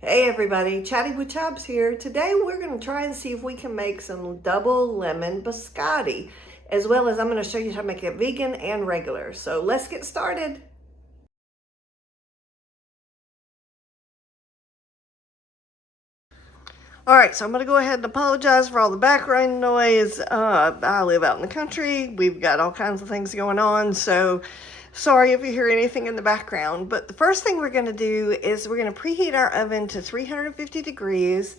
Hey everybody, Chatty with Chops here. Today we're going to try and see if we can make some double lemon biscotti, as well as I'm going to show you how to make it vegan and regular. So let's get started. All right, so I'm going to go ahead and apologize for all the background noise. I live out in the country. We've got all kinds of things going on, so sorry if you hear anything in the background. But the first thing we're going to do is we're going to preheat our oven to 350 degrees,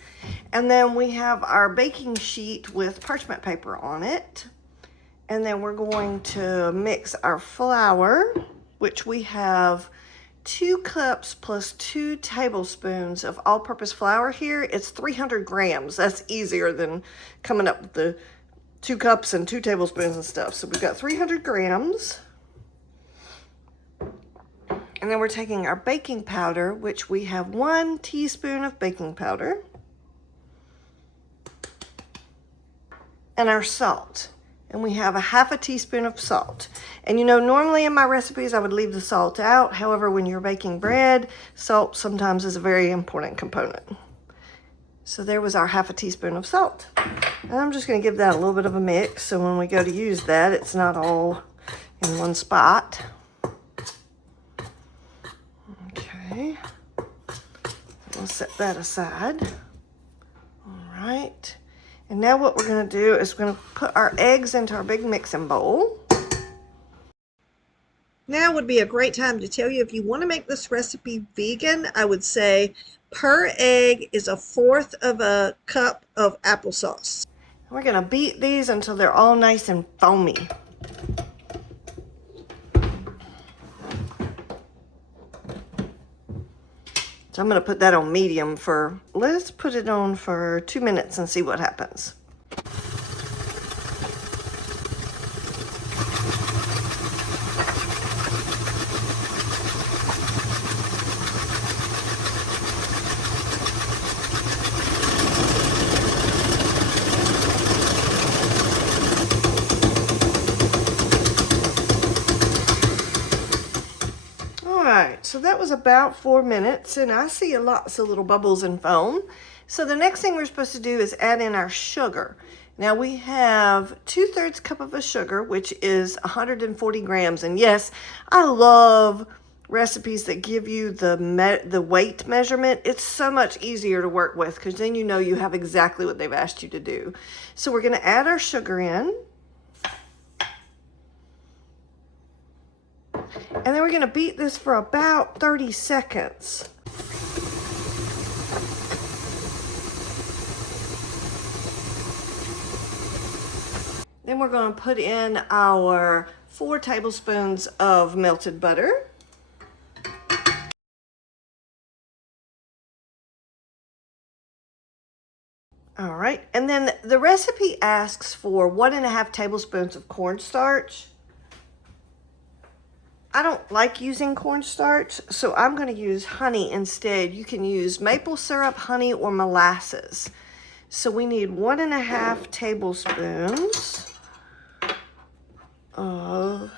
and then we have our baking sheet with parchment paper on it. And then we're going to mix our flour, which we have 2 cups plus 2 tablespoons of all-purpose flour here. It's 300 grams. That's easier than coming up with the 2 cups and 2 tablespoons and stuff. So we've got 300 grams. And then we're taking our baking powder, which we have 1 teaspoon of baking powder. And our salt. And we have a half a teaspoon of salt. And you know, normally in my recipes, I would leave the salt out. However, when you're baking bread, salt sometimes is a very important component. So there was our half a teaspoon of salt. And I'm just gonna give that a little bit of a mix. So when we go to use that, it's not all in one spot. Okay, we'll set that aside. All right. And now what we're going to do is we're going to put our eggs into our big mixing bowl. Now would be a great time to tell you if you want to make this recipe vegan, I would say per egg is 1/4 of a cup of applesauce. We're going to beat these until they're all nice and foamy. So I'm going to put that on medium for, let's put it on for 2 minutes and see what happens. So that was about 4 minutes, and I see lots of little bubbles and foam. So the next thing we're supposed to do is add in our sugar. Now we have 2/3 cup of a sugar, which is 140 grams. And yes, I love recipes that give you the weight measurement. It's so much easier to work with because then you know you have exactly what they've asked you to do. So we're going to add our sugar in. And then we're going to beat this for about 30 seconds. Then we're going to put in our 4 tablespoons of melted butter. All right, and then the recipe asks for 1.5 tablespoons of cornstarch. I don't like using cornstarch, so I'm going to use honey instead. You can use maple syrup, honey, or molasses. So we need 1.5 tablespoons of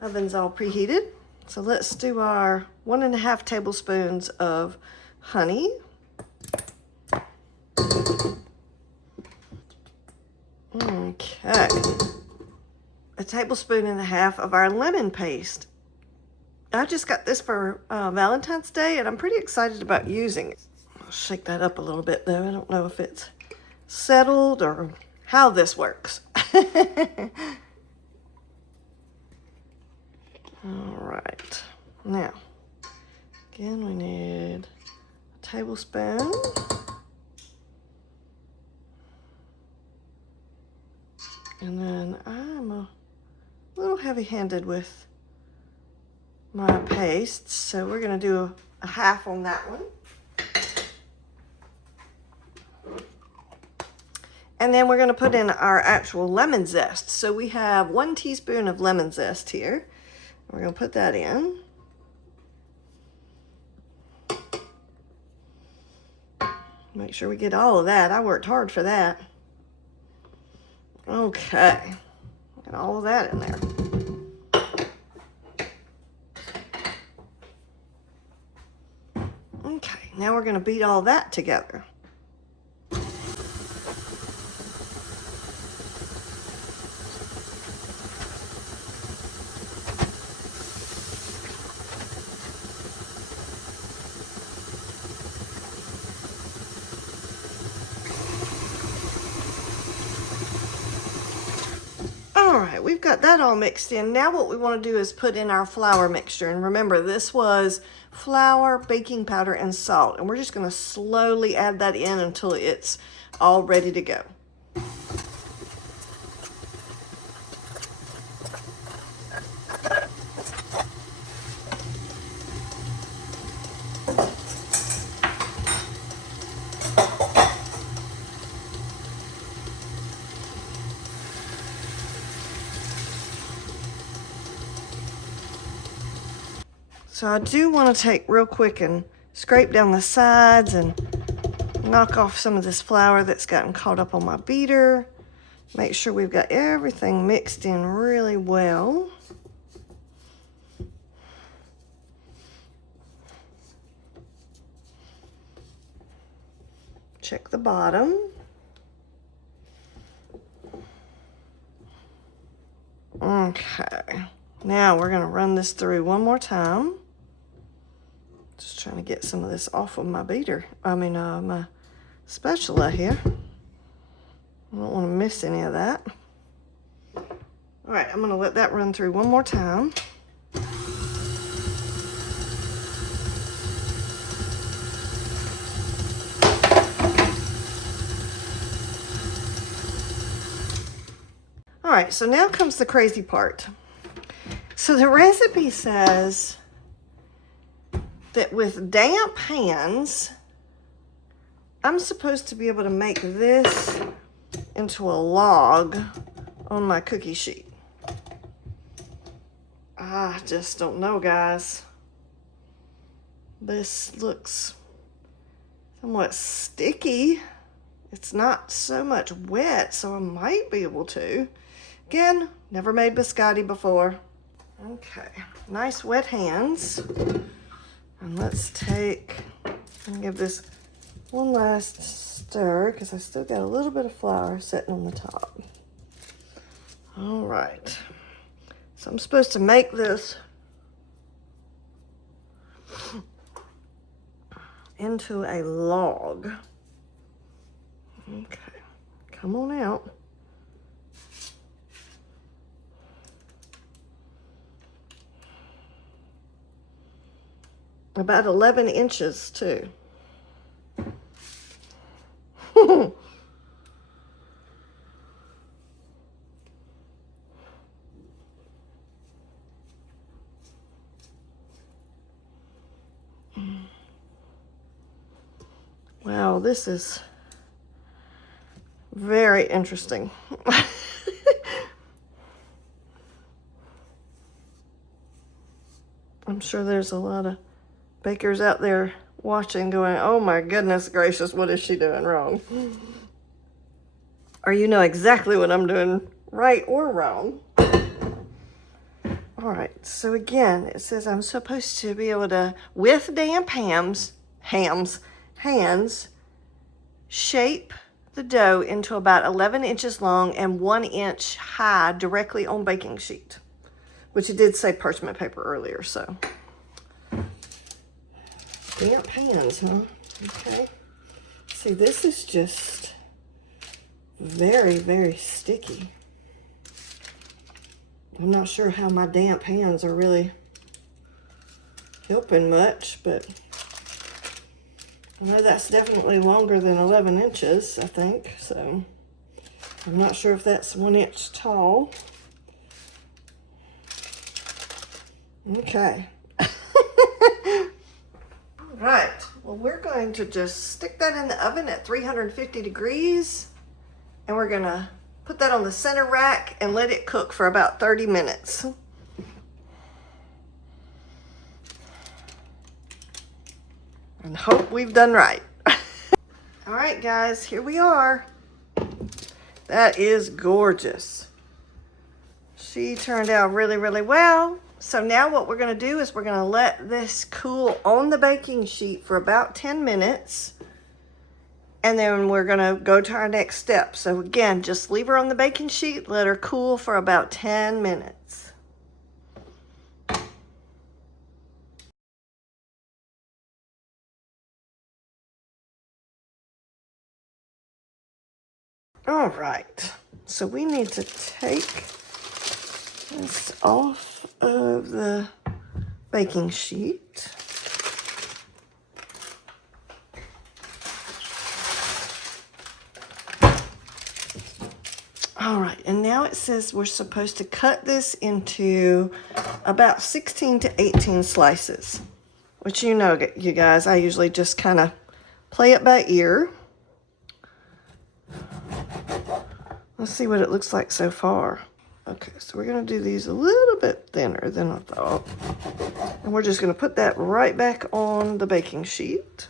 oven's all preheated. So let's do our 1.5 tablespoons of honey. Okay, 1.5 tablespoons of our lemon paste. I just got this for Valentine's Day, and I'm pretty excited about using it. I'll shake that up a little bit though. I don't know if it's settled or how this works. All right, now, again, we need a tablespoon. And then I'm a little heavy-handed with my pastes, so we're going to do a half on that one. And then we're going to put in our actual lemon zest. So we have 1 teaspoon of lemon zest here. We're going to put that in. Make sure we get all of that. I worked hard for that. Okay, got all of that in there. Now we're going to beat all that together. Alright, we've got that all mixed in. Now what we want to do is put in our flour mixture. And remember, this was flour, baking powder, and salt. And we're just going to slowly add that in until it's all ready to go. So I do want to take real quick and scrape down the sides and knock off some of this flour that's gotten caught up on my beater. Make sure we've got everything mixed in really well. Check the bottom. Okay, now we're going to run this through one more time. Just trying to get some of this off of my beater. My spatula here. I don't want to miss any of that. All right, I'm going to let that run through one more time. All right, so now comes the crazy part. So the recipe says that with damp hands, I'm supposed to be able to make this into a log on my cookie sheet. I just don't know, guys. This looks somewhat sticky. It's not so much wet, so I might be able to. Again, never made biscotti before. Okay, nice wet hands. And let's take and give this one last stir because I still got a little bit of flour sitting on the top. All right. So I'm supposed to make this into a log. Okay, come on out. About 11 inches too. Wow, this is very interesting. I'm sure there's a lot of bakers out there watching going, oh my goodness gracious, what is she doing wrong? Or you know exactly what I'm doing right or wrong. All right, so again, it says I'm supposed to be able to, with damp hands, shape the dough into about 11 inches long and 1 inch high directly on baking sheet, which it did say parchment paper earlier, so. Damp hands, huh? Okay. See, this is just very, very sticky. I'm not sure how my damp hands are really helping much, but I know that's definitely longer than 11 inches, I think, so I'm not sure if that's 1 inch tall. Okay. Right, well, we're going to just stick that in the oven at 350 degrees, and we're gonna put that on the center rack and let it cook for about 30 minutes. And hope we've done right. All right, guys, here we are. That is gorgeous. She turned out really, really well. So now what we're going to do is we're going to let this cool on the baking sheet for about 10 minutes. And then we're going to go to our next step. So again, just leave her on the baking sheet, let her cool for about 10 minutes. All right, so we need to take this off of the baking sheet. All right, and now it says we're supposed to cut this into about 16 to 18 slices, which you know, you guys, I usually just kind of play it by ear. Let's see what it looks like so far. Okay, so we're going to do these a little bit thinner than I thought. And we're just going to put that right back on the baking sheet.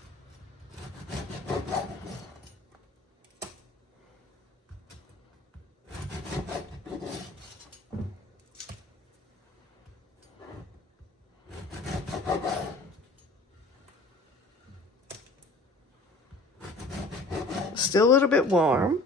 Still a little bit warm.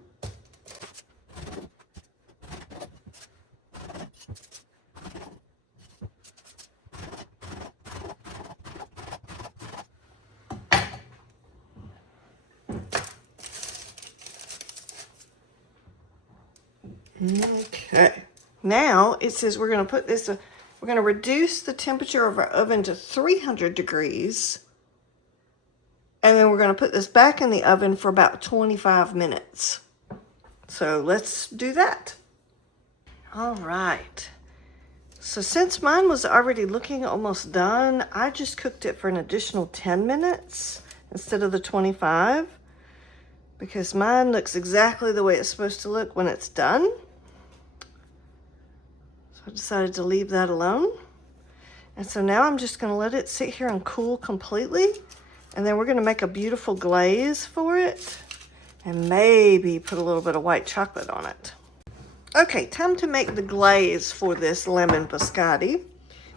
Okay, now it says we're going to put this, we're going to reduce the temperature of our oven to 300 degrees. And then we're going to put this back in the oven for about 25 minutes. So let's do that. All right. So since mine was already looking almost done, I just cooked it for an additional 10 minutes instead of the 25, because mine looks exactly the way it's supposed to look when it's done. So I decided to leave that alone. And so now I'm just going to let it sit here and cool completely. And then we're going to make a beautiful glaze for it and maybe put a little bit of white chocolate on it. Okay, time to make the glaze for this lemon biscotti.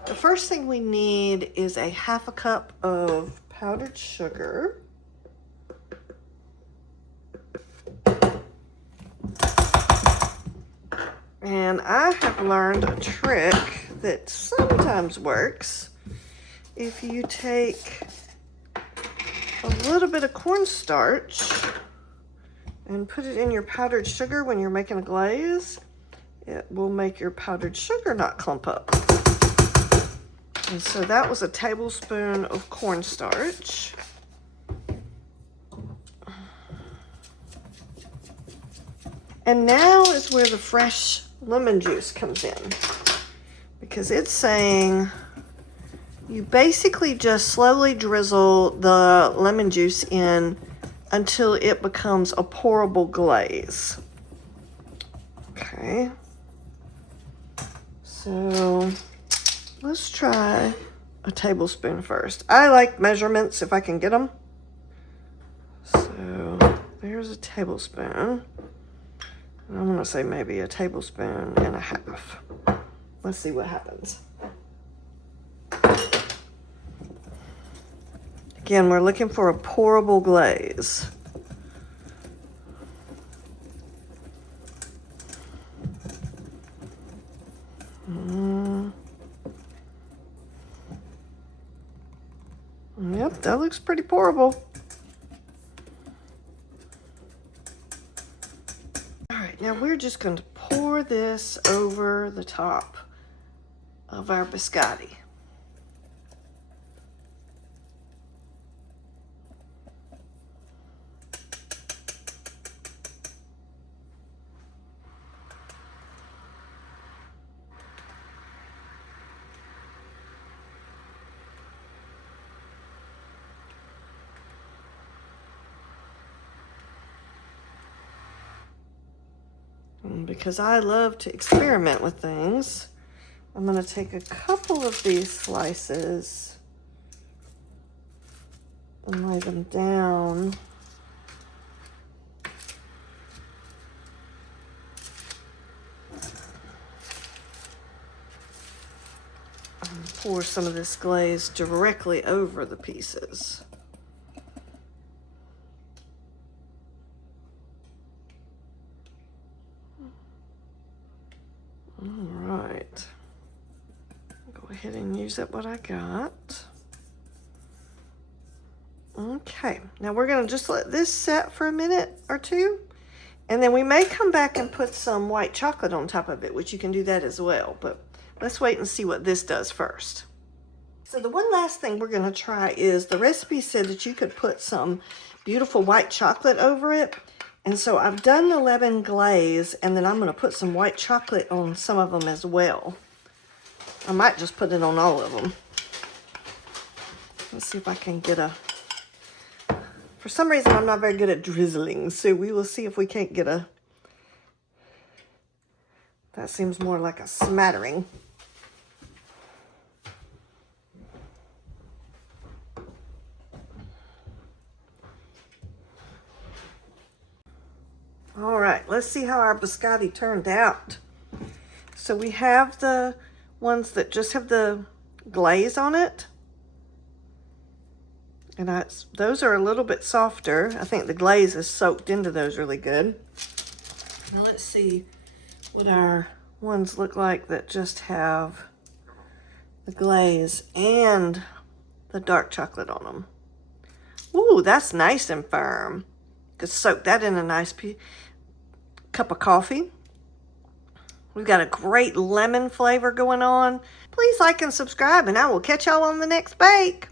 The first thing we need is a half a cup of powdered sugar. And I have learned a trick that sometimes works. If you take a little bit of cornstarch and put it in your powdered sugar when you're making a glaze, it will make your powdered sugar not clump up. And so that was a tablespoon of cornstarch. And now is where the fresh lemon juice comes in, because it's saying you basically just slowly drizzle the lemon juice in until it becomes a pourable glaze. Okay. So let's try a tablespoon first. I like measurements if I can get them. So there's a tablespoon. I'm going to say maybe a tablespoon and a half. Let's see what happens. Again, we're looking for a pourable glaze. Yep, that looks pretty pourable. All right, now we're just going to pour this over the top of our biscotti. Because I love to experiment with things, I'm going to take a couple of these slices and lay them down. pour some of this glaze directly over the pieces. All right. Go ahead and use up what I got. Okay, now we're going to just let this set for a minute or two, and then we may come back and put some white chocolate on top of it, which you can do that as well, but let's wait and see what this does first. So the one last thing we're going to try is the recipe said that you could put some beautiful white chocolate over it, and so I've done the lemon glaze, and then I'm going to put some white chocolate on some of them as well. I might just put it on all of them. Let's see if I can get a... For some reason, I'm not very good at drizzling, so we will see if we can't get a... That seems more like a smattering. All right, let's see how our biscotti turned out. So we have the ones that just have the glaze on it. And those are a little bit softer. I think the glaze is soaked into those really good. Now let's see what our ones look like that just have the glaze and the dark chocolate on them. Ooh, that's nice and firm. Could soak that in a nice cup of coffee. We've got a great lemon flavor going on. Please like and subscribe, and I will catch y'all on the next bake.